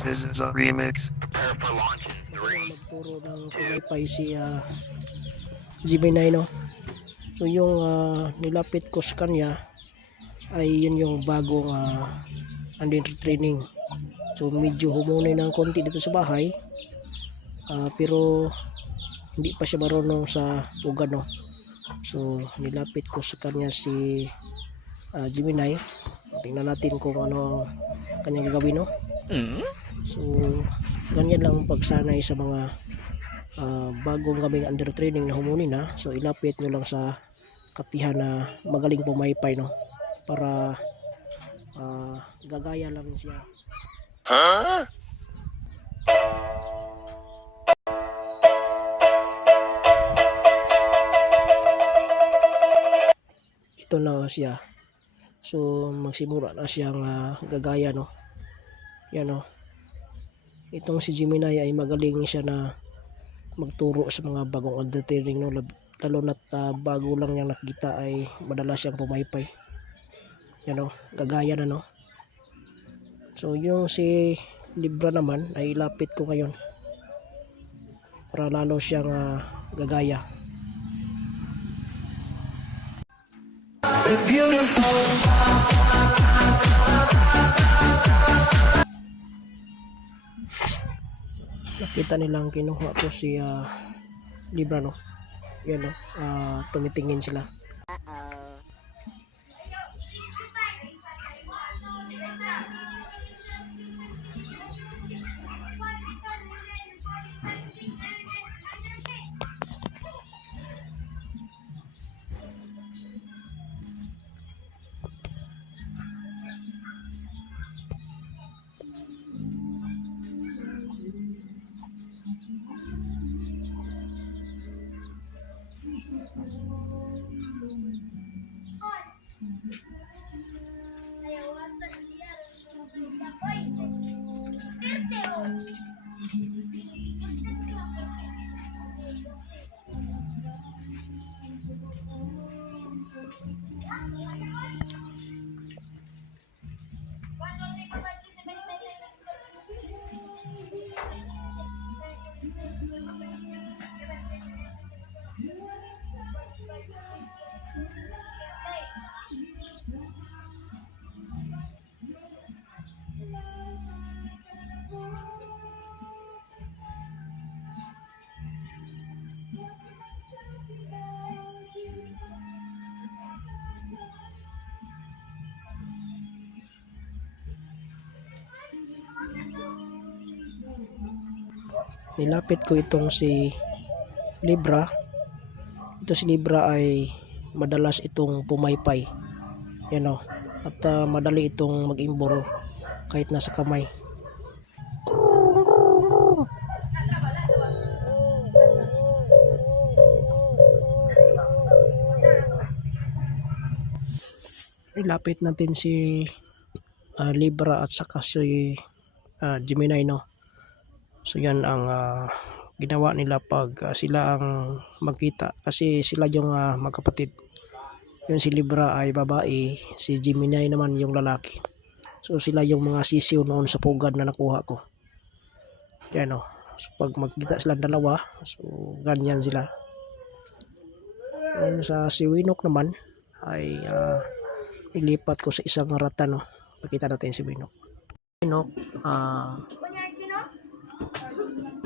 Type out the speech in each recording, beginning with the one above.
This is a remix. Nagturo ng pumipay si uh, Gemini no. So yung ah, nilapit ko sa kanya ay yun yung bagong uh, under training. So medyo humunay ng konti dito sa bahay. Ah, pero hindi pa siya marunong sa pugad no. So nilapit ko sa kanya si ah, Gemini. Tingnan natin kung ano ang kanyang gagawin no. So, ganyan lang ang pagsanay sa mga ah, bagong kaming under training na humuni na. So, ilapit nyo lang sa katihan na magaling pumaypay, no? Para ah, gagaya lang siya. Ito na siya. So, magsimula na siyang ah, gagaya, no? Yan, no? Itong si Gemini ay magaling siya na magturo sa mga bagong undertaining no? Lalo na't ah, bago lang niyang nakita ay madalas siyang pumaypay. Yan o gagaya na no? So yung si Libra naman ay ilapit ko ngayon para lalo siyang ah, gagaya nakita nilang kinuha ko si ah, Libra no? Yan no? Ah, tumitingin sila nilapit ko itong si Libra. Ito si Libra ay madalas itong pumaypay. Yan o. At ah, madali itong mag-imboro kahit nasa kamay. Ilapit natin si ah, Libra at saka si ah, Gemini no So yan ang ah, ginawa nila pag ah, sila ang magkita kasi sila yung ah, magkapatid. Yung si Libra ay babae, si Gemini naman yung lalaki. So sila yung mga sisiw noon sa pugad na nakuha ko. Yan o. So, pag magkita silang dalawa, so ganyan sila. Yung sa si Winok naman ay ah, ilipat ko sa isang rata no. Pakita natin si Winok. Winok, ah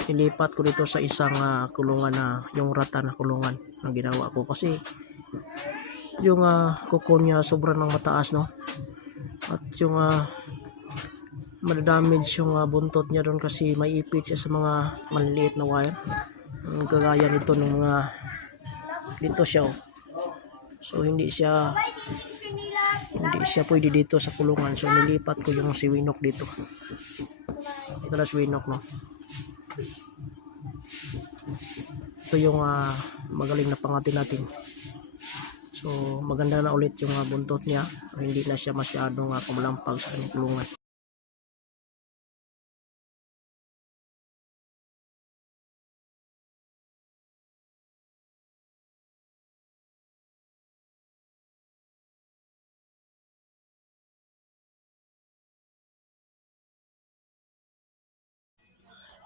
ilipat ko dito sa isang ah, kulungan na yung rata na kulungan ang ginawa ko. Kasi yung uh, kuko niya sobrang ng mataas no? At yung uh, madadamage yung ah, buntot niya doon kasi may ipit siya sa mga maliliit na wire. Ang kagaya nito ng mga dito siya oh. so hindi siya hindi siya pwede dito sa kulungan. So nilipat ko yung si Winok dito. Ito na si Winok no ito yung ah, magaling na pangatin natin. So maganda na ulit yung ah, buntot niya. Hindi na siya masyadong uh, kumalampag sa kanyang kulungan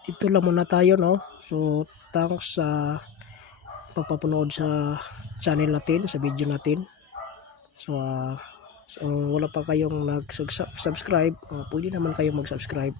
ito lang muna tayo no. So thanks sa pagpapanood sa channel natin, sa video natin. So ah, so, wala pa kayong nag-subscribe, uh, pwede naman kayo mag-subscribe